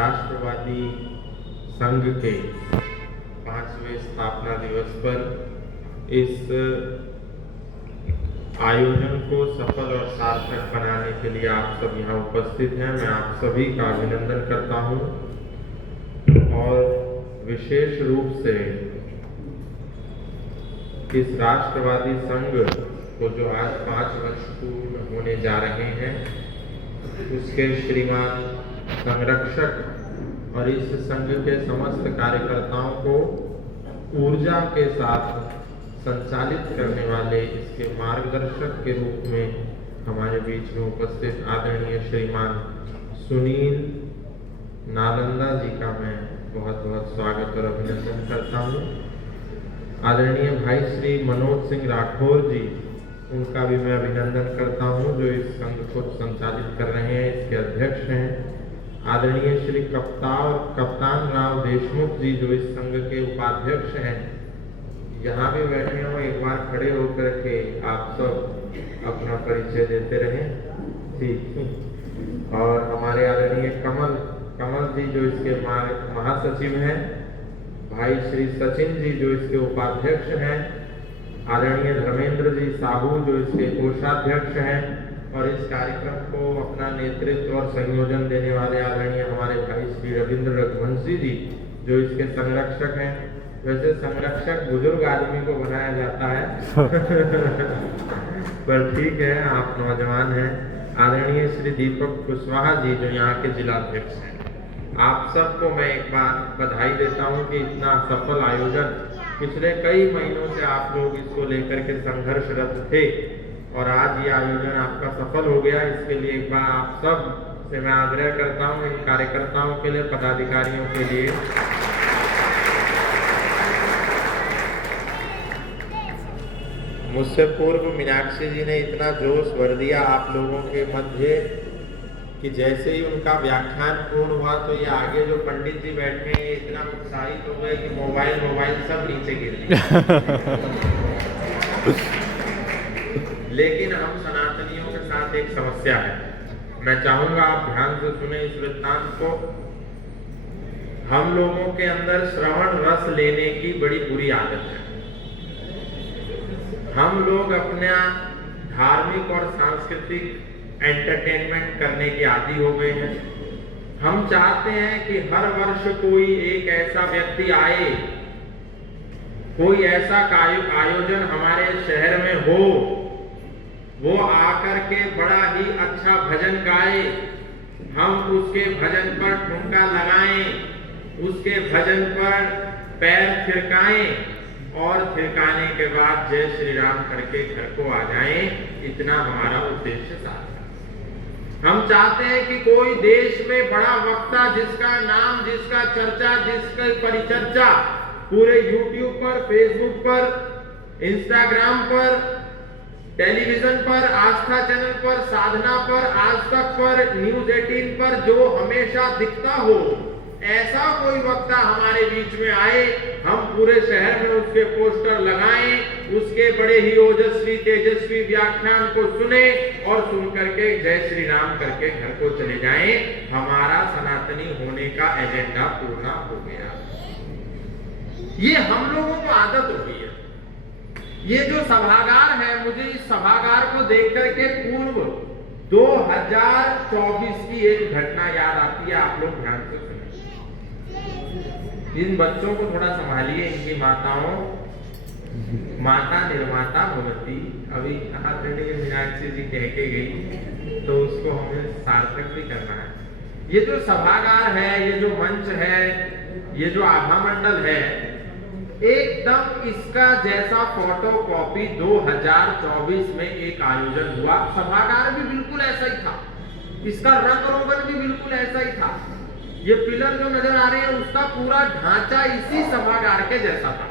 राष्ट्रवादी संघ के 5वें स्थापना दिवस पर इस आयोजन को सफल और सार्थक बनाने के लिए आप सब यहाँ उपस्थित हैं। मैं आप सभी का अभिनंदन करता हूँ और विशेष रूप से इस राष्ट्रवादी संघ को जो आज 5 वर्ष पूर्ण होने जा रहे हैं उसके श्रीमान संरक्षक और इस संघ के समस्त कार्यकर्ताओं को ऊर्जा के साथ संचालित करने वाले इसके मार्गदर्शक के रूप में हमारे बीच में उपस्थित आदरणीय श्रीमान सुनील नालंदा जी का मैं बहुत बहुत स्वागत और अभिनंदन करता हूँ। आदरणीय भाई श्री मनोज सिंह राठौर जी, उनका भी मैं अभिनंदन करता हूँ जो इस संघ को संचालित कर रहे हैं, इसके अध्यक्ष हैं। आदरणीय श्री कप्तान राव देशमुख जी जो इस संघ के उपाध्यक्ष हैं, यहाँ भी बैठे हो, एक बार खड़े होकर के आप सब अपना परिचय देते रहें। ठीक। और हमारे आदरणीय कमल जी जो इसके महासचिव हैं, भाई श्री सचिन जी जो इसके उपाध्यक्ष हैं, आदरणीय धर्मेंद्र जी साहू जो इसके कोषाध्यक्ष हैं और इस कार्यक्रम को अपना नेतृत्व और संयोजन देने वाले आदरणीय हमारे भाई श्री रविंद्र रघुवंशी जी जो इसके संरक्षक हैं। वैसे संरक्षक बुजुर्ग आदमी को बनाया जाता है पर ठीक है, आप नौजवान हैं। आदरणीय श्री दीपक कुशवाहा जी जो यहाँ के जिलाध्यक्ष हैं। आप सबको मैं एक बार बधाई देता हूँ कि इतना सफल आयोजन, पिछले कई महीनों से आप लोग इसको लेकर के संघर्षरत थे और आज ये आयोजन आपका सफल हो गया। इसके लिए एक बार आप सब से मैं आग्रह करता हूँ, इन कार्यकर्ताओं के लिए, पदाधिकारियों के लिए मुझसे पूर्व मीनाक्षी जी ने इतना जोश भर दिया आप लोगों के मध्य कि जैसे ही उनका व्याख्यान पूर्ण हुआ तो ये आगे जो पंडित जी बैठे हैं इतना उत्साहित हो गए कि मोबाइल सब नीचे गिर लिए लेकिन हम सनातनियों के साथ एक समस्या है। मैं चाहूंगा आप ध्यान से सुने इस वृत्तांत को। हम लोगों के अंदर श्रवण रस लेने की बड़ी बुरी आदत है। हम लोग अपना धार्मिक और सांस्कृतिक एंटरटेनमेंट करने के आदी हो गए हैं। हम चाहते हैं कि हर वर्ष कोई एक ऐसा व्यक्ति आए, कोई ऐसा आयोजन हमारे शहर में हो, वो आकर के बड़ा ही अच्छा भजन गाए, हम उसके भजन पर ठुमका लगाएं, उसके भजन पर पैर थिरकाएं और थिरकाने के बाद जय श्री राम करके घर को आ जाएं। इतना हमारा उद्देश्य साथ है। हम चाहते हैं कि कोई देश में बड़ा वक्ता जिसका नाम, जिसका चर्चा, जिसकी परिचर्चा पूरे YouTube पर, फेसबुक पर, इंस्टाग्राम पर, टेलीविजन पर, आस्था चैनल पर, साधना पर, आज तक पर, न्यूज 18 पर जो हमेशा दिखता हो, ऐसा कोई वक्ता हमारे बीच में आए, हम पूरे शहर में उसके पोस्टर लगाएं, उसके बड़े ही ओजस्वी तेजस्वी व्याख्यान को सुने और सुन करके जय श्री राम करके घर को चले जाएं। हमारा सनातनी होने का एजेंडा पूर्ण हो गया। ये हम लोगों को आदत हो गई है। ये जो सभागार है, मुझे इस सभागार को देख करके पूर्व 2024 की एक घटना याद आती है। आप लोग ध्यान से सुनिए। इन बच्चों को थोड़ा संभालिए, इनकी माताओं, माता निर्माता भवती, अभी आदरणीय मीनाक्षी जी कह के गई तो उसको हमें सार्थक भी करना है। ये जो सभागार है, ये जो मंच है, ये जो आभा मंडल है, एकदम इसका जैसा फोटो कॉपी 2024 में एक आयोजन हुआ। सभागार भी बिल्कुल ऐसा ही था, इसका रंग रोगन भी बिल्कुल ऐसा ही था। ये पिलर जो नजर आ रहे हैं उसका पूरा ढांचा इसी सभागार के जैसा था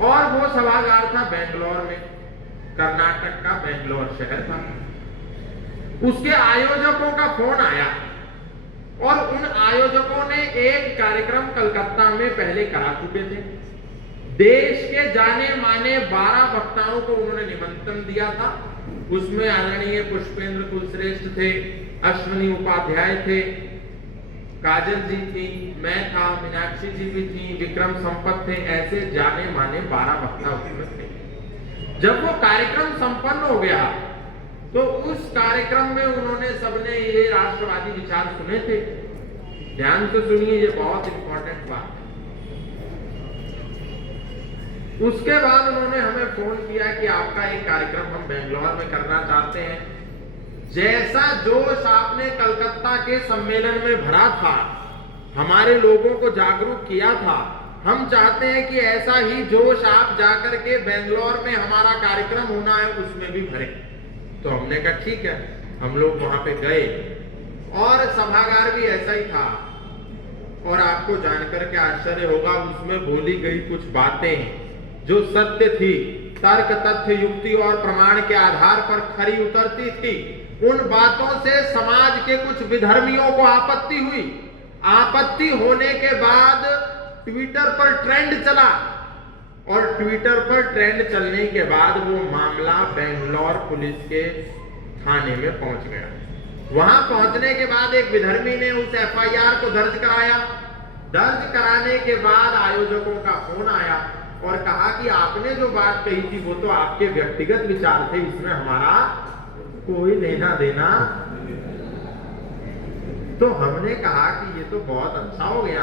और वो सभागार था बेंगलोर में, कर्नाटक का बेंगलोर शहर था। उसके आयोजकों का फोन आया और उन आयोजकों ने एक कार्यक्रम कलकत्ता में पहले करा चुके थे। देश के जाने माने 12 वक्ताओं को उन्होंने निमंत्रण दिया था। उसमें आदरणीय पुष्पेंद्र कुलश्रेष्ठ थे, अश्विनी उपाध्याय थे, काजल जी थी, मैं था, मीनाक्षी जी भी थी, विक्रम संपत थे, ऐसे जाने माने 12 वक्ता उसमें थे। जब वो कार्यक्रम संपन्न हो गया तो उस कार्यक्रम में उन्होंने सबने ये राष्ट्रवादी विचार सुने थे। ध्यान से सुनिए, ये बहुत इंपॉर्टेंट बात है। उसके बाद उन्होंने हमें फोन किया कि आपका एक कार्यक्रम हम बेंगलोर में करना चाहते हैं। जैसा जोश आपने कलकत्ता के सम्मेलन में भरा था, हमारे लोगों को जागरूक किया था, हम चाहते हैं कि ऐसा ही जोश आप जाकर के बेंगलोर में हमारा कार्यक्रम होना है उसमें भी भरें। तो हमने कहा ठीक है, हम लोग वहां पे गए और सभागार भी ऐसा ही था। और आपको जानकर के आश्चर्य होगा, उसमें बोली गई कुछ बातें जो सत्य थी, तर्क तथ्य युक्ति और प्रमाण के आधार पर खरी उतरती थी, उन बातों से समाज के कुछ विधर्मियों को आपत्ति हुई। आपत्ति होने के बाद ट्विटर पर ट्रेंड चला और ट्विटर पर ट्रेंड चलने के बाद वो मामला बेंगलोर पुलिस के थाने में पहुंच गया। वहां पहुंचने के बाद एक विधर्मी ने उस एफआईआर को दर्ज कराया। दर्ज कराने के बाद आयोजकों का फोन आया और कहा कि आपने जो बात कही थी वो तो आपके व्यक्तिगत विचार थे, इसमें हमारा कोई लेना देना। तो हमने कहा कि ये तो बहुत अच्छा हो गया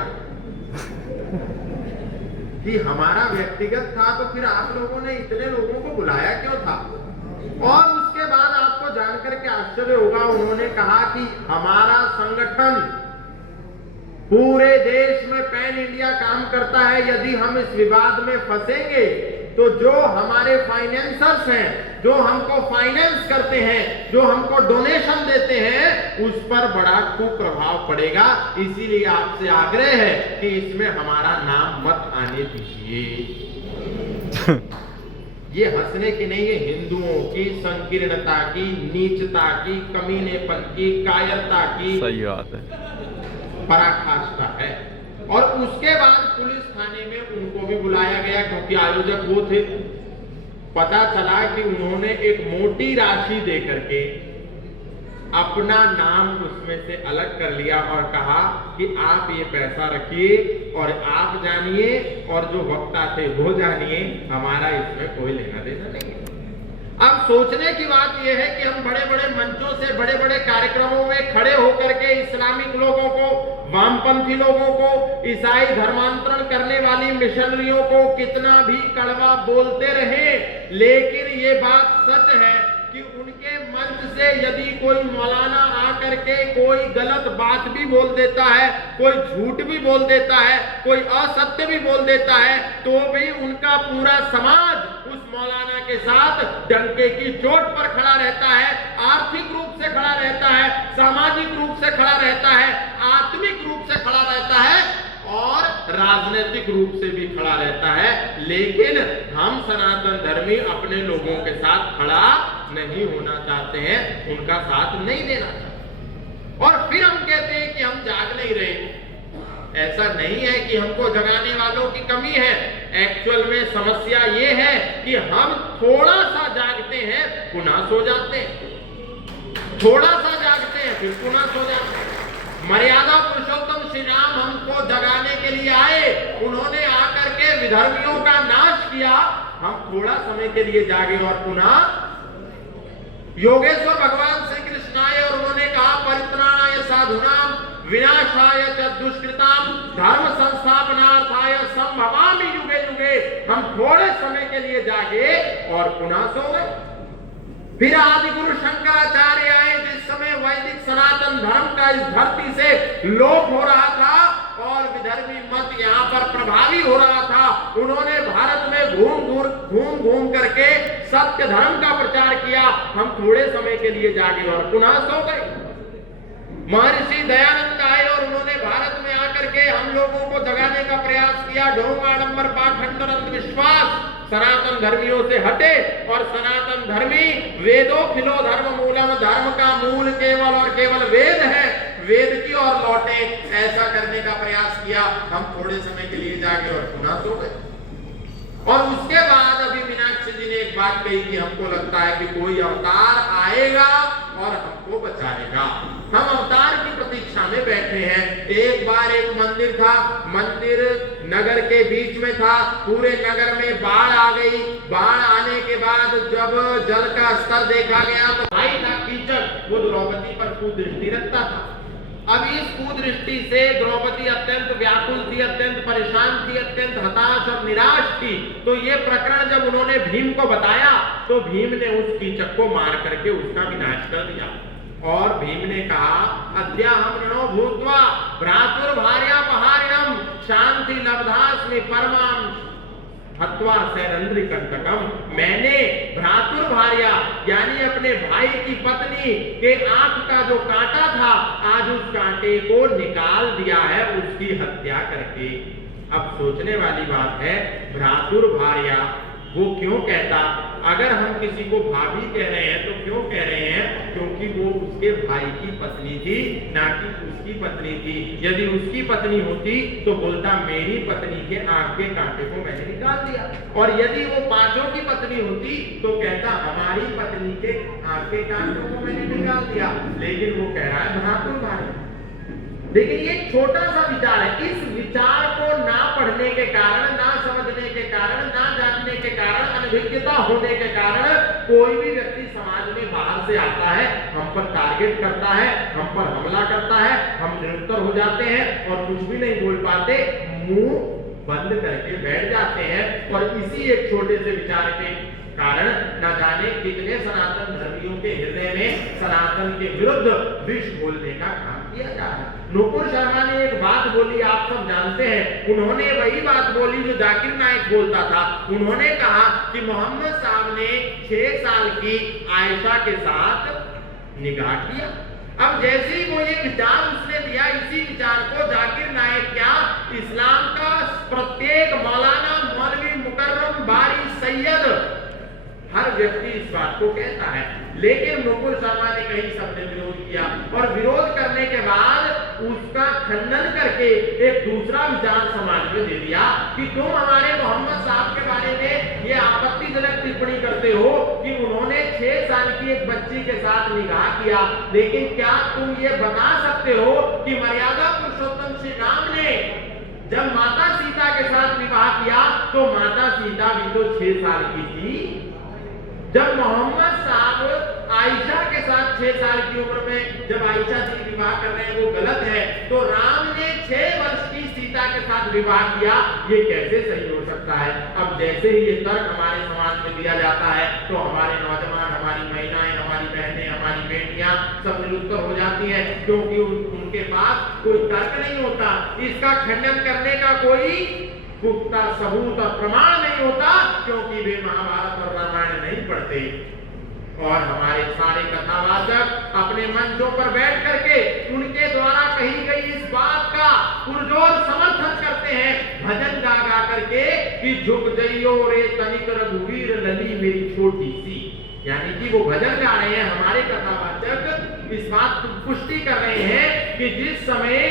कि हमारा व्यक्तिगत था, तो फिर आप लोगों ने इतने लोगों को बुलाया क्यों था? और उसके बाद आपको जानकर के आश्चर्य होगा, उन्होंने कहा कि हमारा संगठन पूरे देश में पैन इंडिया काम करता है। यदि हम इस विवाद में फंसेंगे तो जो हमारे फाइनेंसर्स हैं, जो हमको फाइनेंस करते हैं, जो हमको डोनेशन देते हैं, उस पर बड़ा कुप्रभाव पड़ेगा। इसीलिए आपसे आग्रह है कि इसमें हमारा नाम मत आने दीजिए। ये हंसने की नहीं है, हिंदुओं की संकीर्णता की, नीचता की, कमीनेपन की, कायरता की, सही बात है, पराकाष्ठा है। और उसके बाद पुलिस थाने में उनको भी बुलाया गया क्योंकि आयोजक वो थे। पता चला कि उन्होंने एक मोटी राशि देकर के अपना नाम उसमें से अलग कर लिया और कहा कि आप ये पैसा रखिए और आप जानिए और जो वक्ता थे वो जानिए, हमारा इसमें कोई लेना देना नहीं है। अब सोचने की बात यह है कि हम बड़े बड़े मंचों से, बड़े बड़े कार्यक्रमों में खड़े होकर के इस्लामिक लोगों को, वामपंथी लोगों को, ईसाई धर्मांतरण करने वाली मिशनरियों को कितना भी कड़वा बोलते रहे, लेकिन ये बात सच है कि उनके मंच से यदि कोई मौलाना आकर के कोई गलत बात भी बोल देता है, कोई झूठ भी बोल देता है, कोई असत्य भी बोल देता है, तो भी उनका पूरा समाज उस मौलाना के साथ डंके की चोट पर खड़ा रहता है, आर्थिक रूप से खड़ा रहता है, सामाजिक रूप से खड़ा रहता है, आत्मिक रूप से खड़ा रहता है और राजनीतिक रूप से भी खड़ा रहता है। लेकिन हम सनातन धर्मी अपने लोगों के साथ खड़ा नहीं होना चाहते हैं, उनका साथ नहीं देना चाहते। और फिर हम कहते हैं कि हम जाग नहीं रहे। ऐसा नहीं है कि हमको जगाने वालों की कमी है। एक्चुअल में समस्या ये है कि हम थोड़ा सा जागते हैं पुनः सो जाते हैं, थोड़ा सा जागते हैं फिर पुनः सो जाते हैं। मर्यादा पुरुषोत्तम श्री राम हमको जगाने के लिए आए, उन्होंने आकर के विधर्मियों का नाश किया, हम थोड़ा समय के लिए जागे और पुनः योगेश्वर भगवान श्री कृष्ण आए और उन्होंने कहा परित्राणाय साधुनाम विनाशाय च दुष्कृताम धर्म संस्थापनार्थाय संभवामि युगे युगे। हम थोड़े समय के लिए जागे और पुनः सो गए। फिर आदि गुरु शंकराचार्य आए, जिस समय वैदिक सनातन धर्म का इस धरती से लोप हो रहा था और विधर्मी मत यहाँ पर प्रभावी हो रहा था, उन्होंने भारत में घूम घूम करके सत्य धर्म का प्रचार किया। हम थोड़े समय के लिए जागे और पुनः सो गए। महर्षि दयानंद आए और उन्होंने भारत में आकर के हम लोगों को जगाने का प्रयास किया। ढोंग आडंबर पाखंड अंधविश्वास सनातन धर्मियों से हटे और सनातन धर्मी वेदो खिलो धर्म मूलम, धर्म का मूल केवल और केवल वेद है, वेद की ओर लौटे, ऐसा करने का प्रयास किया। हम थोड़े समय के लिए जागे और पुनः सो गए। और उसके बाद अभी मीनाक्षी जी ने एक बात कही कि हमको लगता है कि कोई अवतार आएगा और हमको बचाएगा। हम अवतार की प्रतीक्षा में बैठे हैं। एक था, मंदिर नगर के बीच में था, पूरे नगर में बाढ़ आ गई। बाढ़ आने के बाद जब जल का स्तर देखा गया तो भाई था कीचक, वो द्रौपदी पर कुदृष्टि रखता था। अब इस कुदृष्टि से द्रौपदी अत्यंत व्याकुल थी, अत्यंत परेशान थी, अत्यंत हताश और निराश थी। तो ये प्रकरण जब उन्होंने भीम को बताया तो भीम ने उस कीचक को मार करके उसका विनाश कर दिया। और भीम ने कहा, अद्याहं रणो भूत्वा भ्रातुर्भार्यापहारिणं शांति लब्धास्मि परमां हत्वा सैरंद्री कंटकम। मैंने भ्रातुर्भार्या यानी अपने भाई की पत्नी के आंख का जो कांटा था, आज उस कांटे को निकाल दिया है उसकी हत्या करके। अब सोचने वाली बात है, भ्रातुर्भार्या वो क्यों कहता? अगर हम किसी को भाभी कह रहे हैं तो क्यों कह रहे हैं? क्योंकि वो उसके भाई की पत्नी थी, ना कि उसकी पत्नी थी। यदि उसकी पत्नी होती तो बोलता मेरी पत्नी के आंख के कांटे को मैंने निकाल दिया। और यदि वो पांचों की पत्नी होती तो कहता हमारी पत्नी के आंख के कांटों को मैंने निकाल दिया। लेकिन वो कह रहा है भ्रातुर्भार्या। लेकिन ये छोटा सा विचार है। इस विचार को ना पढ़ने के कारण, ना समझने के कारण, ना जानने के कारण, अनभिज्ञता होने के कारण कोई भी व्यक्ति समाज में बाहर से आता है, हम पर टारगेट करता है, हम पर हमला करता है, हम निरुत्तर हो जाते हैं और कुछ भी नहीं बोल पाते, मुंह बंद करके बैठ जाते हैं। और इसी एक छोटे से विचार के कारण न जाने कितने सनातन धर्मियों के हृदय में सनातन के विरुद्ध विष बोलने का काम किया जा रहा है। नुपुर शर्मा ने एक बात बोली, आप सब जानते हैं। उन्होंने वही बात बोली जो जाकिर नाइक बोलता था। उन्होंने कहा कि मोहम्मद साहब ने 6 साल की आयशा के साथ निकाह किया। अब जैसे ही वो ये विचार उसने दिया, इसी विचार को जाकिर नाइक क्या इस्लाम का प्रत्येक मौलाना, मौलवी, मुकर्रम, बारी, सैयद हर व्यक्ति इस बात को कहता है। लेकिन नुपुर शर्मा ने कहीं सबने विरोध किया और विरोध करने के बाद उसका खंडन करके एक दूसरा विचार समाज में दे दिया कि तुम हमारे मोहम्मद साहब के बारे में ये आपत्तिजनक टिप्पणी करते हो कि उन्होंने 6 साल की एक बच्ची के साथ निकाह किया, लेकिन क्या तुम ये बता सकते हो कि मर्यादा पुरुषोत्तम श्री राम ने जब माता सीता के साथ विवाह किया तो माता सीता भी तो 6 साल की थी। जब मोहम्मद साहब आयशा के साथ 6 साल की उम्र में जब आयशा जी विवाह कर रहे हैं वो गलत है, तो राम ने 6 वर्ष की सीता के साथ विवाह किया, ये कैसे सही हो सकता है? अब जैसे ही ये तर्क हमारे समाज में दिया जाता है तो हमारे नौजवान, हमारी महिलाएं, हमारी बहनें, हमारी बेटियां सब निरुत्तर हो जाती हैं, क्योंकि उनके पास कोई तर्क नहीं होता, इसका खंडन करने का कोई पुख्ता सबूत और प्रमाण नहीं होता, क्योंकि वे महाभारत और रामायण नहीं पढ़ते। और हमारे सारे कथावाचक अपने मंचों पर बैठ करके उनके द्वारा कही गई इस बात का पुरजोर समर्थन करते हैं, भजन गा गा करके कि झुक जइयो रे तनिक रघुवीर लली मेरी छोटी सी। यानी कि वो भजन गा रहे हैं, हमारे कथावाचक इस बात की पुष्टि कर रहे हैं कि जिस समय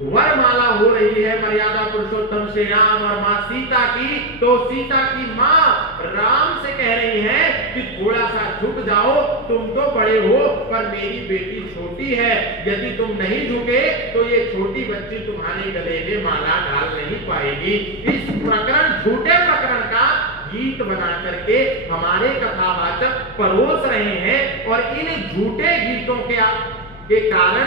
वरमाला हो रही है मर्यादा पुरुषोत्तम श्री राम और मां सीता की, तो सीता की मां राम से कह रही है कि थोड़ा सा झुक जाओ, तुम तो बड़े हो पर मेरी बेटी छोटी है, यदि तुम नहीं झुके तो ये छोटी बच्ची तुम्हारे गले में माला डाल नहीं पाएगी। इस प्रकरण, झूठे प्रकरण का गीत बना करके हमारे कथावाचक परोस रहे हैं और इन झूठे गीतों के कारण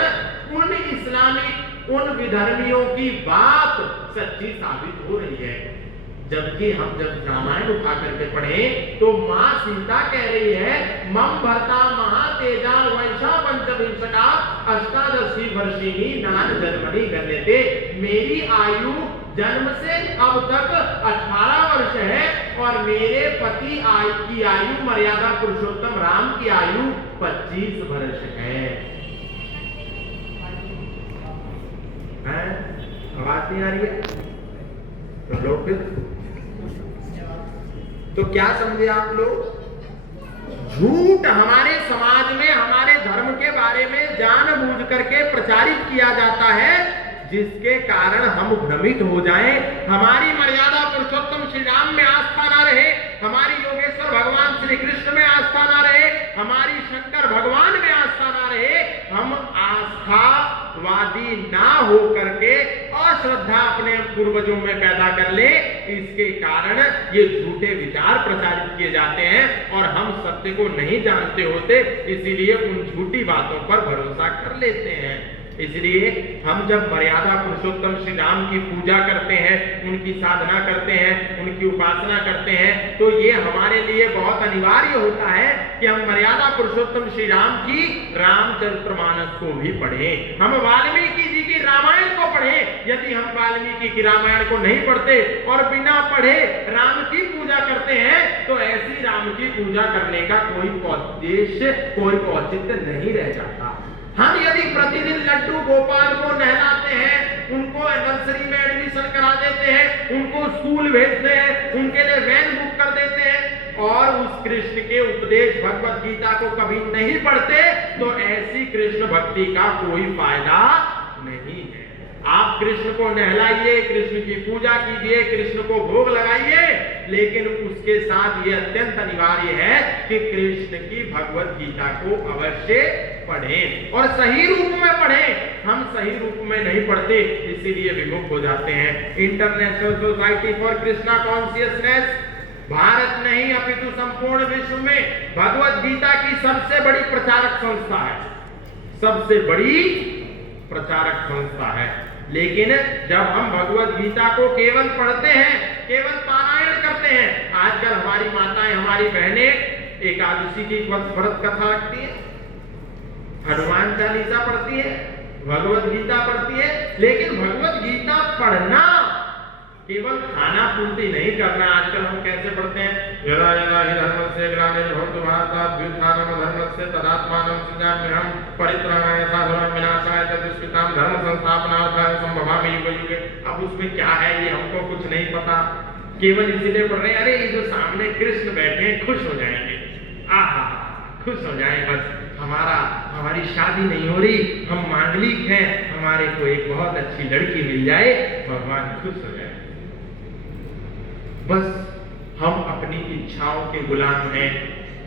उन इस्लामिक, उन विधर्मियों की बात सच्ची साबित हो रही है। जबकि हम जब रामायण उठा करके पढ़े तो मां सीता कह रही है मम भर्ता महातेजा वैशा पंचविंशका अष्टादशी वर्षिणी नान जन्मनि गण्यते। मेरी आयु जन्म से अब तक 18 वर्ष है और मेरे पति की आयु, मर्यादा पुरुषोत्तम राम की आयु 25 वर्ष है। आवाज नहीं आ रही है तो लोग फिर तो क्या समझे आप लोग? झूठ हमारे समाज में, हमारे धर्म के बारे में जानबूझ करके प्रचारित किया जाता है, जिसके कारण हम भ्रमित हो जाएं, हमारी मर्यादा पुरुषोत्तम श्री राम में आस्था ना रहे, हमारी योगेश्वर भगवान श्री कृष्ण में आस्था ना रहे, हमारी शंकर भगवान में आस्था ना रहे, हम आस्थावादी ना हो करके श्रद्धा अपने पूर्वजों में पैदा कर ले, इसके कारण ये झूठे विचार प्रचारित किए जाते हैं और हम सत्य को नहीं जानते होते, इसीलिए उन झूठी बातों पर भरोसा कर लेते हैं। इसलिए हम जब मर्यादा पुरुषोत्तम श्री राम की पूजा करते हैं, उनकी साधना करते हैं, उनकी उपासना करते हैं, तो ये हमारे लिए बहुत अनिवार्य होता है कि हम मर्यादा पुरुषोत्तम श्री राम की रामचरितमानस को भी पढ़ें, हम वाल्मीकि जी की रामायण को पढ़ें। यदि हम वाल्मीकि की रामायण को नहीं पढ़ते और बिना पढ़े राम की पूजा करते हैं, तो ऐसी राम की पूजा करने का कोई उद्देश्य, कोई औचित्य नहीं रह जाता। हम यदि प्रतिदिन लड्डू गोपाल को नहलाते हैं, उनको नर्सरी में एडमिशन करा देते हैं, उनको स्कूल भेजते हैं, उनके लिए वैन बुक कर देते हैं और उस कृष्ण के उपदेश भगवत गीता को कभी नहीं पढ़ते, तो ऐसी कृष्ण भक्ति का कोई फायदा नहीं है। आप कृष्ण को नहलाइए, कृष्ण की पूजा कीजिए, कृष्ण को भोग लगाइए, लेकिन उसके साथ ये अत्यंत अनिवार्य है कि कृष्ण की भगवत गीता को अवश्य पढ़ें और सही रूप में पढ़ें। हम सही रूप में नहीं पढ़ते, इसीलिए विमुख हो जाते हैं। International society for Krishna consciousness Bharat नहीं अपितु संपूर्ण विश्व में भगवत गीता की सबसे बड़ी प्रचारक संस्था है, सबसे बड़ी प्रचारक संस्था है। लेकिन जब हम भगवत गीता को केवल पढ़ते हैं, केवल पारायण करते हैं, आजकल हमारी माताएं, हमारी बहनें एकादशी की व्रत कथा रखती है, हनुमान चालीसा पढ़ती है, भगवत गीता पढ़ती है, लेकिन भगवत गीता पढ़ना केवल खाना पूर्ति नहीं करना। आजकल हम कैसे पढ़ते हैं, यदा यदा हि धर्मस्य ग्लानिर्भवतु भारताभ्युत्थानं धर्मस्य तदात्मानं सृजाम्यहं परित्राणाय साधूनां विनाशाय च दुष्कृतां धर्म संस्थापनार्थाय संभवामि युगे युगे। अब उसमें क्या है ये हमको कुछ नहीं पता, केवल इसीलिए पढ़ रहे हैं, अरे ये जो सामने कृष्ण बैठे हैं खुश हो जाएंगे, आहा खुश हो जाए, बस हमारी शादी नहीं हो रही, हम मांगलिक हैं, हमारे को एक बहुत अच्छी लड़की मिल जाए, भगवान खुश हो जाए। बस हम अपनी इच्छाओं के गुलाम हैं,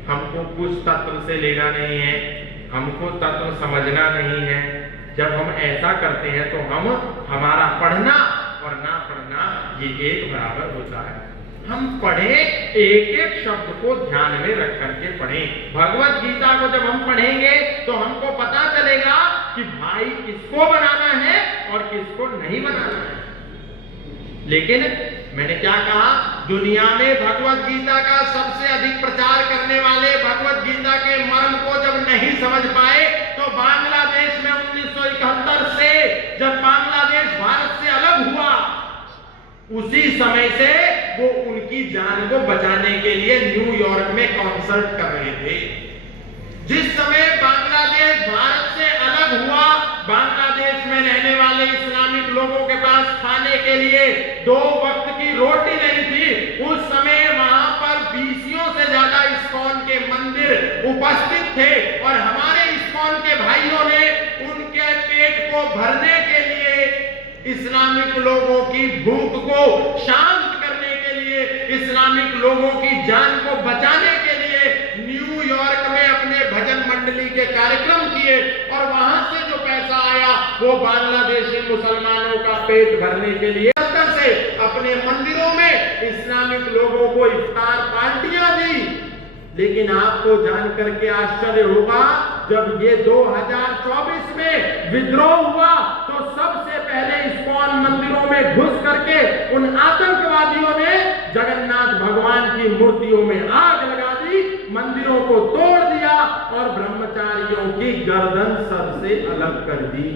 हमको कुछ तत्व से लेना नहीं है, हमको तत्व समझना नहीं है। जब हम ऐसा करते हैं तो हमारा पढ़ना और ना पढ़ना ये एक बराबर होता है। हम पढ़ें, एक एक शब्द को ध्यान में रख करके पढ़ें। भगवत गीता को जब हम पढ़ेंगे तो हमको पता चलेगा कि भाई किसको बनाना है और किसको नहीं बनाना है। लेकिन मैंने क्या कहा, दुनिया में भगवत गीता का सबसे अधिक प्रचार करने वाले भगवत गीता के मर्म को जब नहीं समझ पाए, तो बांग्लादेश में 1971 से जब बांग्लादेश भारत से अलग हुआ, उसी समय से वो उनकी जान को बचाने के लिए न्यूयॉर्क में कॉन्सर्ट कर रहे थे। जिस समय बांग्लादेश भारत से अलग हुआ, बांग्लादेश में रहने वाले इस्लामिक लोगों के पास खाने के लिए 2 वक्त की रोटी नहीं थी। उस समय वहां पर 20 से ज्यादा इस्कॉन के मंदिर उपस्थित थे और हमारे इस्कॉन के भाइयों ने उनके पेट को भरने के लिए, इस्लामिक लोगों की भूख को शांत करने के लिए, इस्लामिक लोगों की जान को बचाने के लिए न्यूयॉर्क में अपने भजन मंडली के कार्यक्रम किए और वहां से जो पैसा आया वो बांग्लादेशी मुसलमानों का पेट भरने के लिए से अपने मंदिरों में इस्लामिक लोगों को इफ्तार पार्टियां दी। लेकिन आपको जान करके आश्चर्य होगा, जब ये 2024 में विद्रोह हुआ तो सबसे पहले इस्कॉन मंदिरों में घुस करके उन आतंकवादियों ने जगन्नाथ भगवान की मूर्तियों में आग लगा दी, मंदिरों को तोड़ दिया और ब्रह्मचारियों की गर्दन सर से अलग कर दी।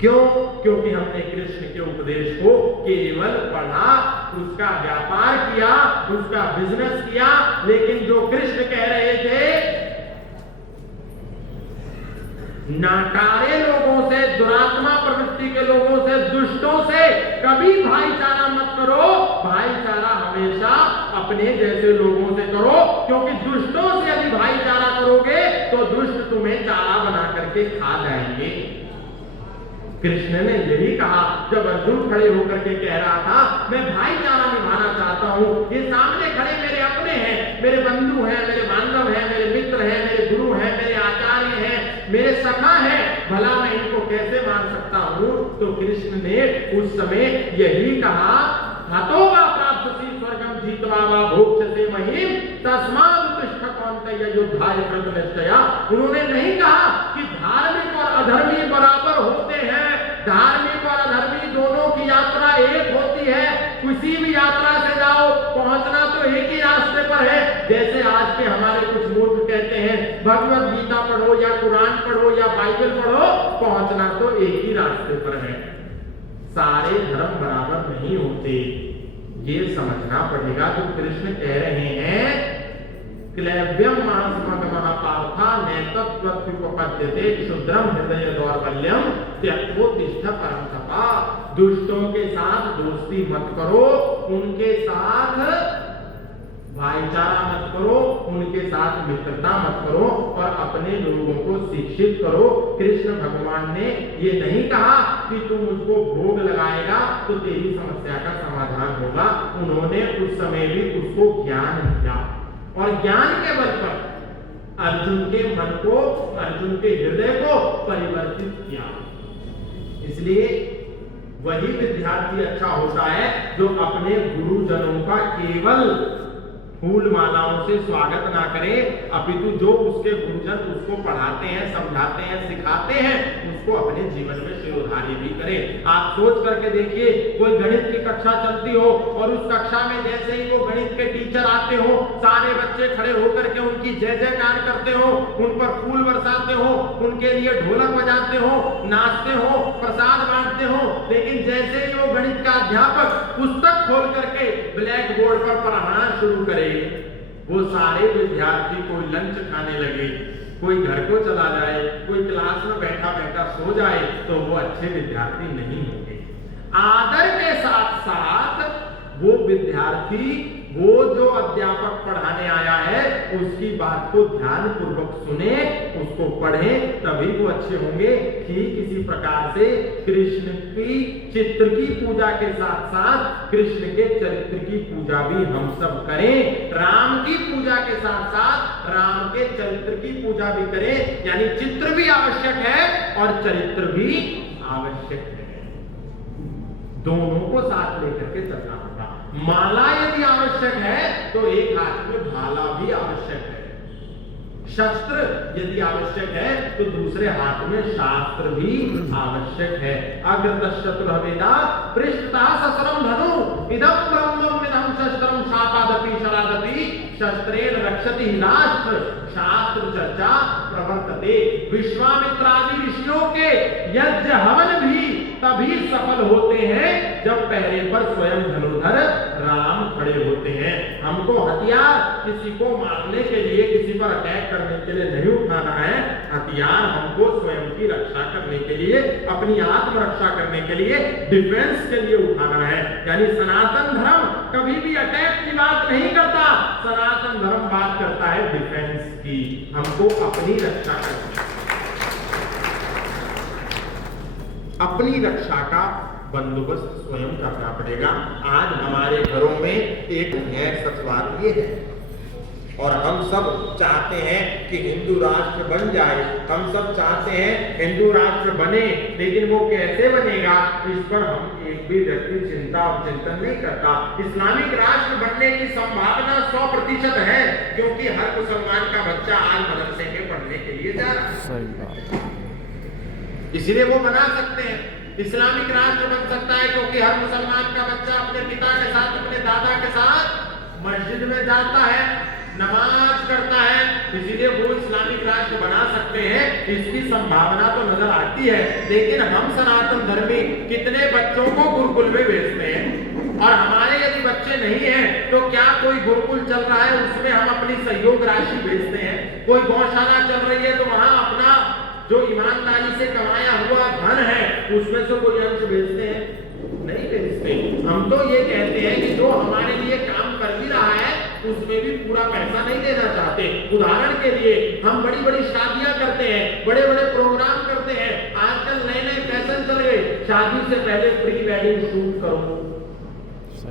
क्यों? क्योंकि हमने कृष्ण के उपदेश को केवल पढ़ा, उसका व्यापार किया, उसका बिजनेस किया। लेकिन जो कृष्ण कह रहे थे, नाकारे लोगों से, दुरात्मा प्रवृत्ति के लोगों से, दुष्टों से कभी भाईचारा मत करो, भाईचारा हमेशा अपने जैसे लोगों से करो, क्योंकि दुष्टों से यदि भाईचारा करोगे तो दुष्ट तुम्हें चारा बना करके खा जाएंगे। कृष्ण ने यही कहा जब अर्जुन खड़े होकर के कह रहा था मैं भाईचारा निभाना चाहता हूं, ये सामने खड़े मेरे अपने हैं, मेरे बंधु हैं, मेरे बांधव हैं, मेरे मित्र हैं, मेरे गुरु हैं, मेरे आचार्य हैं, मेरे सखा हैं, भला मैं इनको कैसे मान सकता हूं? तो कृष्ण ने उस समय यही कहा, हतोवा प्राप्तसी स्वर्गम जीत्वा वा भोक्ष्यसे महीम तस्मात् उत्तिष्ठ कौन्तेय युद्धाय कृतनिश्चया। उन्होंने नहीं कहा कि धार्मिक और अधर्मी बराबर होते हैं, धार्मिक और अधर्मी दोनों की यात्रा एक होती है, किसी भी यात्रा से जाओ पहुंचना तो एक ही रास्ते पर है। जैसे आज के हमारे कुछ मूर्ख कहते हैं भगवत गीता पढ़ो या कुरान पढ़ो या बाइबल पढ़ो, पहुंचना तो एक ही रास्ते पर है। सारे धर्म बराबर नहीं होते, ये समझना पड़ेगा। तो कृष्ण कह रहे हैं क्लैव्यम मानसमगमः पार्था नैतत्वत्युपपद्यते क्षुद्रम हृदय दौर्बल्यम त्यक्तोत्तिष्ठ परमतपा। दुष्टों के साथ दोस्ती मत करो, उनके साथ भाईचारा मत करो, उनके साथ मित्रता मत करो और अपने लोगों को शिक्षित करो। कृष्ण भगवान ने ये नहीं कहा कि तू मुझको भोग लगाएगा तो तेरी समस्या का समाधान होगा। उन्होंने उस समय भी उसको ज्ञान दिया और ज्ञान के बल पर अर्जुन के मन को, अर्जुन के हृदय को परिवर्तित किया। इसलिए वही विद्यार्थी अच्छा होता है जो अपने गुरुजनों का केवल फूल मालाओं से स्वागत ना करे, अपितु जो उसके गुरुजन उसको पढ़ाते हैं, समझाते हैं, सिखाते हैं, उसको अपने जीवन में शिरोधार्य भी करे। आप सोच करके देखिए, कोई गणित की कक्षा चलती हो और उस कक्षा में जैसे ही वो गणित के टीचर आते हो, सारे बच्चे खड़े होकर के उनकी जय जयकार करते हो, उन पर फूल बरसाते हो, उनके लिए ढोलक बजाते हो, नाचते हो, प्रसाद बांटते हो। लेकिन जैसे ही वो गणित का अध्यापक पुस्तक खोल करके ब्लैक बोर्ड पर पढ़ाना शुरू करे, वो सारे विद्यार्थी कोई लंच खाने लगे, कोई घर को चला जाए, कोई क्लास में बैठा बैठा सो जाए, तो वो अच्छे विद्यार्थी नहीं होंगे। आदर के साथ साथ वो विद्यार्थी, वो जो अध्यापक पढ़ाने आया है, उसकी बात को ध्यान पूर्वक सुने, उसको पढ़े, तभी वो अच्छे होंगे। ठीक इसी प्रकार से कृष्ण की चित्र की पूजा के साथ साथ कृष्ण के चरित्र की पूजा भी हम सब करें। राम की पूजा के साथ साथ राम के चरित्र की पूजा भी करें, यानी चित्र भी आवश्यक है और चरित्र भी आवश्यक है। दोनों को साथ लेकर के चलना होगा। माला यदि आवश्यक है तो एक हाथ में भाला भी आवश्यक है, शस्त्र यदि आवश्यक है तो दूसरे हाथ में शास्त्र भी आवश्यक है। अग्रतश्चतुरः वेदा पृष्ठतः शस्त्रम धनु इदं ब्रह्मम् इदं शस्त्रम शापादपि शरादपि शस्त्रेण रक्षति राष्ट्र शास्त्र चर्चा प्रवर्तते। विश्वामित्रादि ऋषियों के यज्ञ हवन भी तभी सफल होते हैं जब पहरे पर स्वयं धनुधर राम खड़े होते हैं। हमको हथियार किसी को मारने के लिए, किसी पर अटैक करने के लिए नहीं उठाना है। हथियार हमको स्वयं की रक्षा करने के लिए, अपनी आत्मरक्षा करने के लिए, डिफेंस के लिए उठाना है। यानी सनातन धर्म कभी भी अटैक की बात नहीं करता, सनातन धर्म बात करता है डिफेंस की। हमको अपनी रक्षा करनी है, अपनी रक्षा का बंदोबस्त स्वयं करना पड़ेगा। आज हमारे घरों में एक है सच बात ये है, और हम सब चाहते हैं कि हिंदू राष्ट्र बन जाए, हम सब चाहते हैं हिंदू राष्ट्र बने, लेकिन वो कैसे बनेगा इस पर हम एक भी व्यक्ति चिंता और चिंतन नहीं करता। इस्लामिक राष्ट्र बनने की संभावना 100% है, क्योंकि हर मुसलमान का बच्चा आज मदरसे में पढ़ने के लिए जा रहा है, इसलिए वो बना सकते हैं। इस्लामिक राष्ट्र बन सकता है क्योंकि हर मुसलमान का बच्चा अपने पिता के साथ, अपने दादा के साथ मस्जिद में जाता है, नमाज करता है, इसीलिए वो इस्लामिक राष्ट्र बना सकते हैं। इसकी संभावना तो नजर आती है। लेकिन हम सनातन धर्मी कितने बच्चों को गुरुकुल में भेजते हैं, और हमारे यदि बच्चे नहीं हैं तो क्या कोई गुरुकुल चल रहा है उसमें हम अपनी सहयोग राशि भेजते हैं? कोई गौशाला चल रही है तो वहां अपना जो ईमानदारी से कमाया हुआ धन है उसमें से कोई अंश भेजते हैं? नहीं भेजते। हम तो ये कहते हैं कि जो हमारे लिए काम कर भी रहा है उसमें भी पूरा पैसा नहीं देना चाहते। उदाहरण के लिए हम बड़ी बड़ी शादियां करते हैं, बड़े बड़े प्रोग्राम करते हैं। आजकल नए नए फैशन चल गए, शादी से पहले प्री वेडिंग शूट करो।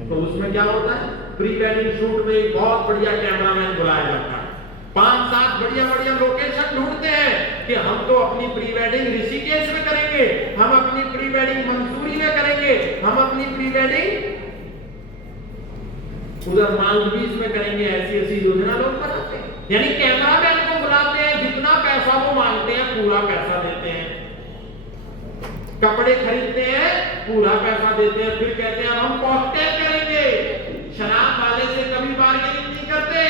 तो उसमें क्या होता है, प्री वेडिंग शूट में एक बहुत बढ़िया कैमरामैन बुलाया जाता है, 5-7 बढ़िया बढ़िया लोकेशन ढूंढते हैं, कि हम तो अपनी प्री वेडिंग ऋषिकेश में करेंगे, हम अपनी प्री वेडिंग मंसूरी में करेंगे, हम अपनी प्री वेडिंग उधर मालदीव में करेंगे। ऐसी ऐसी योजना लोग बनाते हैं। यानी कैमरामैन को बुलाते हैं, जितना पैसा वो मांगते हैं पूरा पैसा देते हैं, कपड़े खरीदते हैं पूरा पैसा देते हैं, फिर कहते हैं हम कॉकटेल करेंगे। शराब वाले से कभी बार्गेनिंग नहीं करते।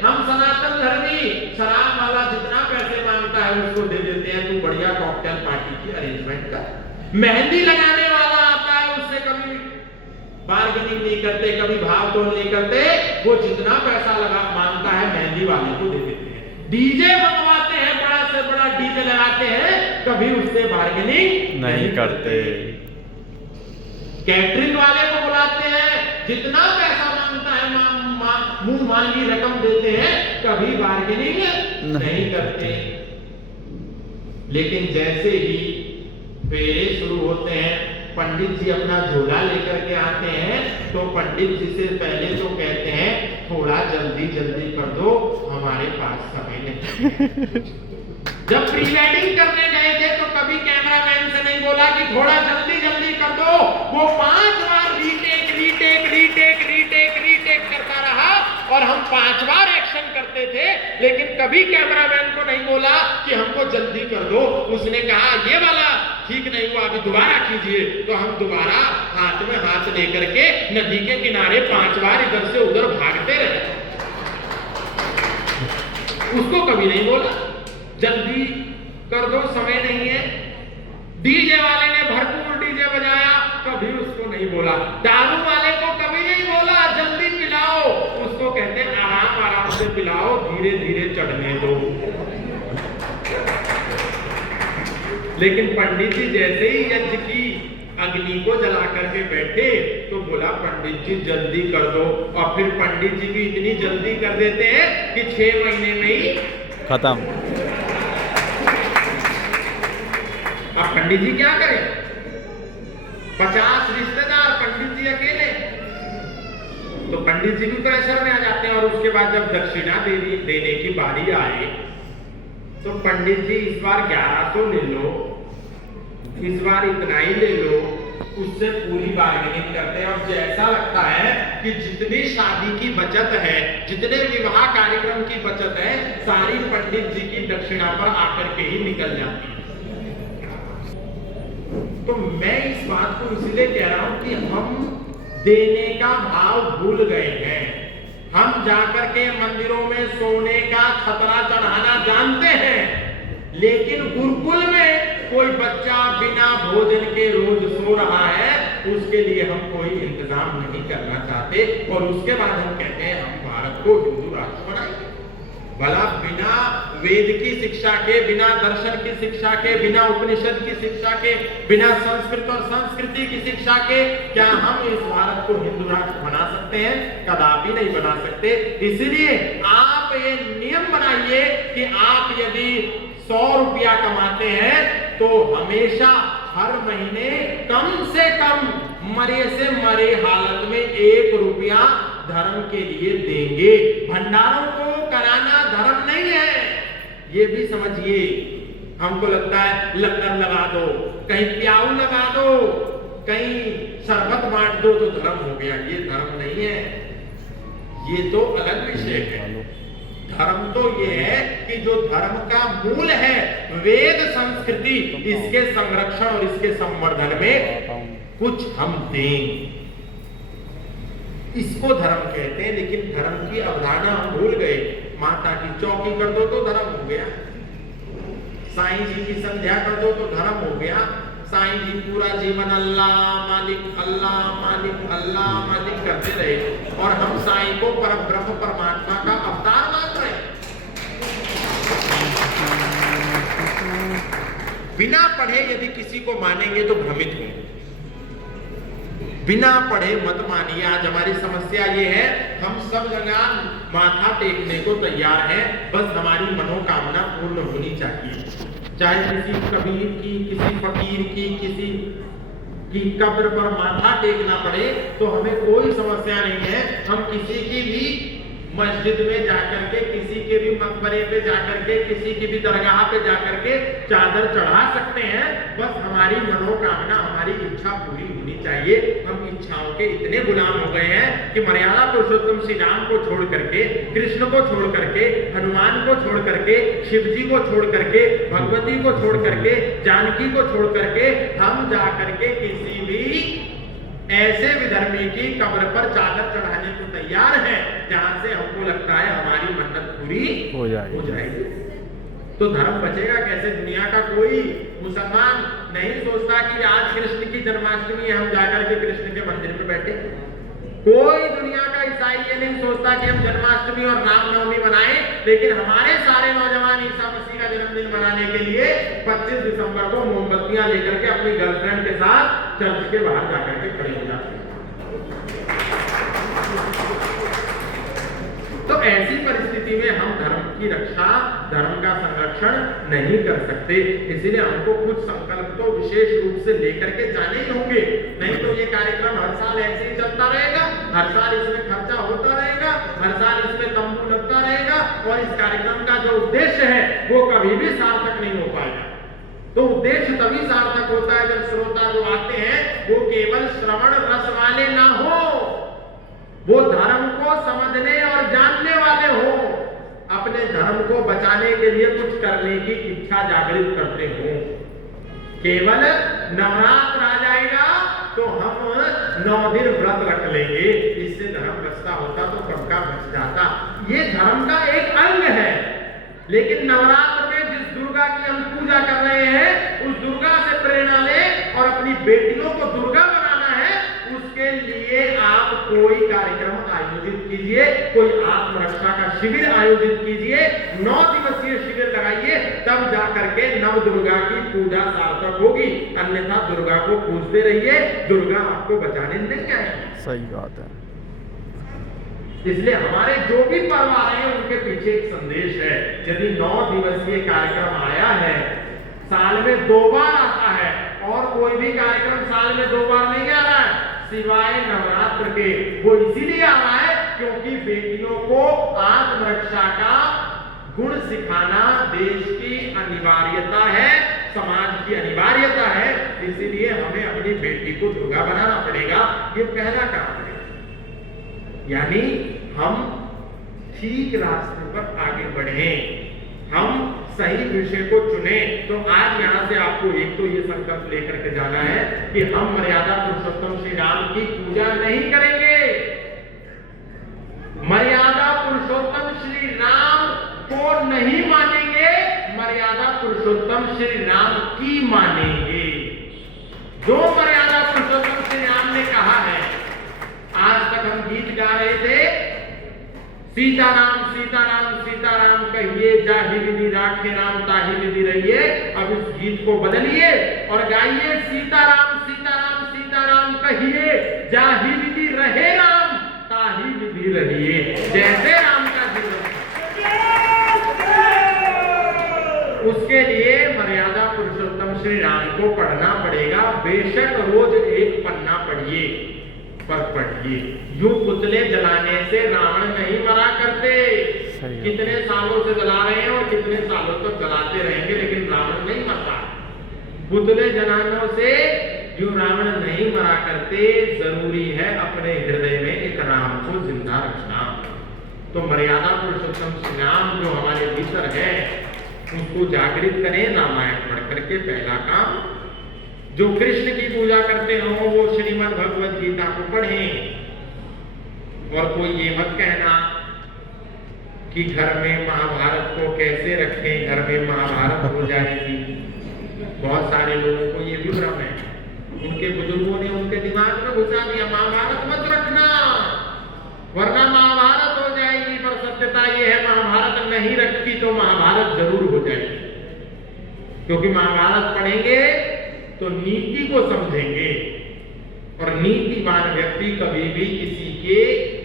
हम सनातन धर्मी, शराब वाला जितना पैसे मांगता है उसको दे देते हैं, तू बढ़िया कॉकटेल पार्टी की अरेंजमेंट कर। मेहंदी लगाने वाला आता है, उससे कभी बार्गेनिंग नहीं करते, कभी भाव तोल नहीं करते, वो जितना पैसा लगा मांगता है मेहंदी वाले को दे देते हैं। डीजे मंगवाते हैं, बड़ा से बड़ा डीजे लगाते हैं, कभी उससे बार्गेनिंग नहीं करते। कैटरिंग वाले को बुलाते हैं, जितना पैसा मांगता है मुंह मांगी रकम देते हैं, कभी बार्गेनिंग नहीं करते। लेकिन जैसे ही फेरे शुरू होते हैं, पंडित जी अपना झोला लेकर के आते हैं, तो पंडित जी से पहले तो कहते हैं थोड़ा जल्दी जल्दी कर दो, हमारे पास समय नहीं। जब प्री वेडिंग करने गए थे तो कभी कैमरामैन से नहीं बोला कि थोड़ा जल्दी जल्दी कर दो। वो 5 बार retake retake retake retake retake करता रहा और हम 5 बार एक्शन करते थे, लेकिन कभी कैमरामैन को नहीं बोला कि हमको जल्दी कर दो। उसने कहा ये वाला ठीक नहीं हुआ, अभी दोबारा कीजिए। तो हम दोबारा हाथ में हाथ लेकर के नदी के किनारे 5 बार इधर से उधर भागते रहे। उसको कभी नहीं बोला जल्दी कर दो, समय नहीं है। डीजे वाले ने भरपूर डीजे बजाया, कभी उसको नहीं बोला। दारू वाले को कभी नहीं बोला जल्दी पिलाओ, उसको कहते आराम आराम से पिलाओ, धीरे धीरे चढ़ने दो। लेकिन पंडित जी जैसे ही यज्ञ की अग्नि को जला करके बैठे तो बोला पंडित जी जल्दी कर दो। और फिर पंडित जी भी इतनी जल्दी कर देते हैं कि 6 महीने में ही खत्म। अब पंडित जी क्या करें? 50 रिश्तेदार, पंडित जी अकेले। तो पंडित जी भी प्रेशर में आ जाते हैं। और उसके बाद जब दक्षिणा देने की बारी आए तो पंडित जी इस बार 1100 ले लो, इस बार इतना ही ले लो, उससे पूरी बार्गेनिंग करते हैं। और जैसा लगता है कि जितनी शादी की बचत है, जितने विवाह कार्यक्रम की बचत है, सारी पंडित जी की दक्षिणा पर आकर के ही निकल जाती है। तो मैं इस बात को इसलिए कह रहा हूं कि हम देने का भाव भूल गए हैं। हम जाकर के मंदिरों में सोने का खतरा चढ़ाना जानते हैं, लेकिन गुरुकुल में कोई बच्चा बिना भोजन के रोज सो रहा है, उसके लिए हम कोई इंतजाम नहीं करना चाहते। और उसके बाद हम कहते हैं हम भारत को हिंदू राष्ट्र बनाएंगे। भला बिना वेद की शिक्षा के, बिना दर्शन की शिक्षा के, बिना उपनिषद की शिक्षा के, बिना संस्कृत और संस्कृति की शिक्षा के क्या हम इस भारत को हिंदू राष्ट्र बना सकते हैं? कदापि नहीं बना सकते। इसलिए आप ये नियम बनाइए कि आप यदि 100 रुपया कमाते हैं तो हमेशा हर महीने कम से कम मरे से मरे हालत में 1 रुपया धर्म के लिए देंगे। भंडारों को कराना धर्म नहीं है, ये भी समझिए। हमको लगता है लंगर लगा दो, कहीं प्याऊ लगा दो, कहीं शरबत बांट दो तो धर्म हो गया। ये धर्म नहीं है, ये तो अलग विषय है। धर्म तो ये है कि जो धर्म का मूल है, वेद संस्कृति, इसके संरक्षण और इसके संवर्धन में कुछ हम दें, इसको धर्म कहते हैं। लेकिन धर्म की अवधारणा हम भूल गए। माता की चौकी कर दो तो धर्म हो गया, साईं जी की संध्या कर दो तो धर्म हो गया। साईं जी पूरा जीवन अल्लाह मालिक अल्लाह मालिक करते रहे और हम साईं को परब्रह्म परमात्मा का अवतार मान रहे हैं। बिना पढ़े यदि किसी को मानेंगे तो भ्रमित होंगे। बिना पढ़े मत मानिए। आज हमारी समस्या ये है, हम सब जगह माथा टेकने को तैयार हैं, बस हमारी मनोकामना पूर्ण होनी चाहिए। चाहे किसी कबीर की, किसी फकीर की, किसी की कब्र पर माथा टेकना पड़े तो हमें कोई समस्या नहीं है। हम किसी की भी मस्जिद में जाकर के, किसी के भी मकबरे पे जाकर के, किसी की भी दरगाह पे जाकर के चादर चढ़ा सकते हैं। बस हमारी मनोकामना, हमारी इच्छा पूरी होनी चाहिए। हम इच्छाओं के इतने गुलाम हो गए हैं कि मर्यादा पुरुषोत्तम श्री राम को छोड़ करके, कृष्ण को छोड़ करके, हनुमान को छोड़ करके, शिव जी को छोड़ करके, भगवती को छोड़ करके, जानकी को छोड़ करके हम जा करके किसी भी ऐसे विधर्मी की कब्र पर चादर चढ़ाने को तैयार है जहां से हमको लगता है हमारी मन्नत पूरी हो जाएगी। तो धर्म बचेगा कैसे? दुनिया का कोई मुसलमान नहीं सोचता कि आज कृष्ण की जन्माष्टमी है, हम जाकर के कृष्ण के मंदिर में बैठे। कोई दुनिया का ईसाई ये नहीं सोचता कि हम जन्माष्टमी और रामनवमी मनाएं, लेकिन हमारे सारे नौजवान ईसा मसीह का जन्मदिन मनाने के लिए 25 दिसंबर को मोमबत्तियां लेकर के अपनी गर्लफ्रेंड के साथ चर्च के बाहर जाकर के खड़े हो जाते हैं। तो ऐसी परिस्थिति में हम धर्म की रक्षा, धर्म का संरक्षण नहीं कर सकते। इसीलिए हमको कुछ संकल्प तो विशेष रूप से लेकर के जाने ही होंगे, नहीं तो ये कार्यक्रम हर साल ऐसे ही चलता रहेगा, हर साल इसमें खर्चा होता रहेगा, हर साल इसमें तंबू लगता रहेगा और इस कार्यक्रम का जो उद्देश्य है वो कभी भी सार्थक नहीं हो पाएगा। तो उद्देश्य तभी सार्थक होता है जब श्रोता जो आते हैं वो केवल श्रवण रस वाले ना हो, वो धर्म को समझने और जानने वाले हो, अपने धर्म को बचाने के लिए कुछ करने की इच्छा जागृत करते हो। केवल नवरात्र आ जाएगा तो हम 9 दिन व्रत रख लेंगे, इससे धर्म बचता होता तो कब का बच जाता। ये धर्म का एक अंग है, लेकिन नवरात्र में जिस दुर्गा की हम पूजा कर रहे हैं उस दुर्गा से प्रेरणा ले और अपनी बेटियों को दुर्गा बनाना है, उसके लिए आप कोई कार्यक्रम आयोजित कीजिए, कोई आत्मरक्षा का शिविर आयोजित कीजिए, 9 दिवसीय शिविर लगाइए, तब जाकर के नव दुर्गा की पूजा सार्थक होगी। अन्यथा दुर्गा को पूजते रहिए, दुर्गा आपको बचाने नहीं आएगी। सही बात है। इसलिए हमारे जो भी पर्व आ रहे हैं उनके पीछे एक संदेश है। यदि 9 दिवसीय कार्यक्रम आया है, साल में 2 बार आता है, और कोई भी कार्यक्रम साल में 2 बार नहीं आ रहा है सिवाय नवरात्र के, वो इसीलिए आ रहा है क्योंकि बेटियों को आत्मरक्षा का गुण सिखाना देश की अनिवार्यता है, समाज की अनिवार्यता है। इसीलिए हमें अपनी बेटी को दुर्गा बनाना पड़ेगा, ये पहला काम है। यानी हम ठीक रास्ते पर आगे बढ़े, हम सही विषय को चुने। तो आज यहां से आपको एक तो ये संकल्प लेकर के जाना है कि हम मर्यादा पुरुषोत्तम श्री राम की पूजा नहीं करेंगे, मर्यादा पुरुषोत्तम श्री राम को नहीं मानेंगे, मर्यादा पुरुषोत्तम श्री राम की मानेंगे। जो मर्यादा पुरुषोत्तम श्री राम ने कहा है, आज तक हम गीत गा रहे थे, सीताराम सीताराम सीताराम कहिए, जाहि विधि राखे राम ताहि विधि रहिए। अब इस गीत को बदलिए और गाइए, सीताराम सीताराम सीताराम कहिए, जाहि विधि रहे राम ताहि विधि रहिए। जैसे राम का जीवन, उसके लिए मर्यादा पुरुषोत्तम श्री राम को पढ़ना पड़ेगा। बेशक रोज एक पन्ना पढ़िए, पर पढ़िए। यूं पुतले जलाने से रावण नहीं मरा करते। कितने सालों से जला रहे हैं और कितने सालों तक जलाते रहेंगे, लेकिन रावण नहीं मरता। पुतले जलाने से यूं रावण नहीं मरा करते। जरूरी है अपने हृदय में एक राम को जिंदा रखना। तो मर्यादा पुरुषोत्तम श्री राम जो हमारे भीतर है उसको जागृत करें, रामायण पढ़ करके पहला काम। जो कृष्ण की पूजा करते हो वो श्रीमद् भगवद गीता को पढ़ें। और कोई ये मत कहना कि घर में महाभारत को कैसे रखें, घर में महाभारत हो जाएगी। बहुत सारे लोगों को ये भी भ्रम है, उनके बुजुर्गों ने उनके दिमाग में घुसा दिया महाभारत मत रखना वरना महाभारत हो जाएगी। पर सत्यता ये है, महाभारत नहीं रखी तो महाभारत जरूर हो जाएगी, क्योंकि महाभारत पढ़ेंगे तो नीति को समझेंगे, और नीतिवान व्यक्ति कभी भी किसी के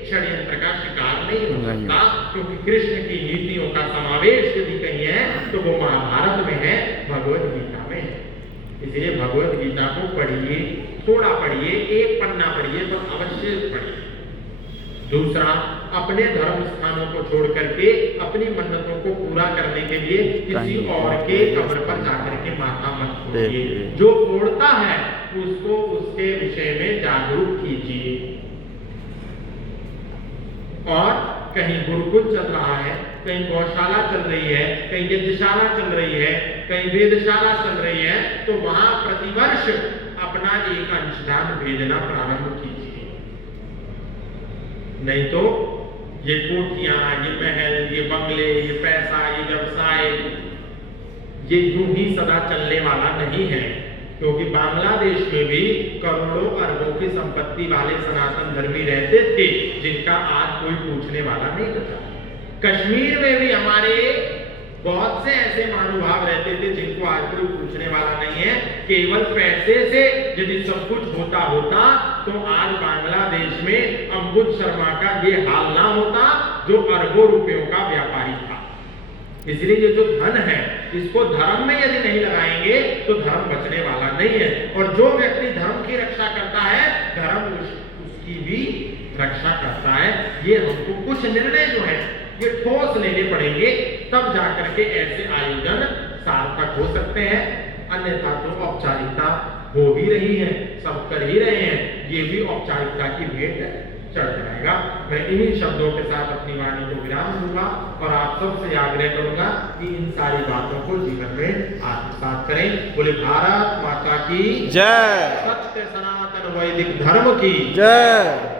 षड्यंत्र का शिकार नहीं हो सकता, क्योंकि कृष्ण की नीतियों का समावेश यदि कहीं है तो वो महाभारत में है, भगवद गीता में है। इसलिए भगवद गीता को पढ़िए, थोड़ा पढ़िए, एक पन्ना पढ़िए, तो अवश्य पढ़िए। दूसरा, अपने धर्म स्थानों को छोड़ करके अपनी मन्नतों को पूरा करने के लिए किसी और के कब्र पर जाकर के माथा मत फोड़िए। जो फोड़ता है उसको उसके विषय में जागरूक कीजिए। और कहीं गुरुकुल चल रहा है, कहीं गौशाला चल रही है, कहीं यज्ञशाला चल रही है, कहीं वेदशाला चल रही है, तो वहां प्रतिवर्ष अपना एक अंशदान भेजना प्रारंभ कीजिए। नहीं तो ये कोठियां, ये महल, ये बंगले, ये पैसा, ये व्यवसाय, ये यूं ही सदा चलने वाला नहीं है। क्योंकि बांग्लादेश में भी करोड़ों अरबों की संपत्ति वाले सनातन धर्मी रहते थे, जिनका आज कोई पूछने वाला नहीं बचा। कश्मीर में भी हमारे बहुत से ऐसे महानुभाव रहते थे जिनको आज कोई पूछने वाला नहीं है। केवल पैसे से यदि सब कुछ होता तो आज बांग्लादेश में अंबुज शर्मा का ये हाल ना होता, जो अरबों रुपयों का व्यापारी था। इसलिए ये जो धन है, इसको धर्म में यदि नहीं लगाएंगे तो धर्म बचने वाला नहीं है। और जो व्यक्ति धर्म की रक्षा करता है, धर्म उसकी भी रक्षा करता है। ये हमको कुछ निर्णय जो है ये ठोस लेने पड़ेंगे, तब जाकर के ऐसे आयोजन सार्थक हो सकते हैं। अन्यथा तो औपचारिकता हो ही रही है, सब कर ही रहे हैं, ये भी औपचारिकता की भेंट चढ़ जाएगा। मैं इन्हीं शब्दों के साथ अपनी वाणी को विराम दूंगा और आप सबसे आग्रह करूंगा कि इन सारी बातों को जीवन में आत्मसात करें। बोले भारत माता की जय, सत्य सनातन वैदिक धर्म की जय।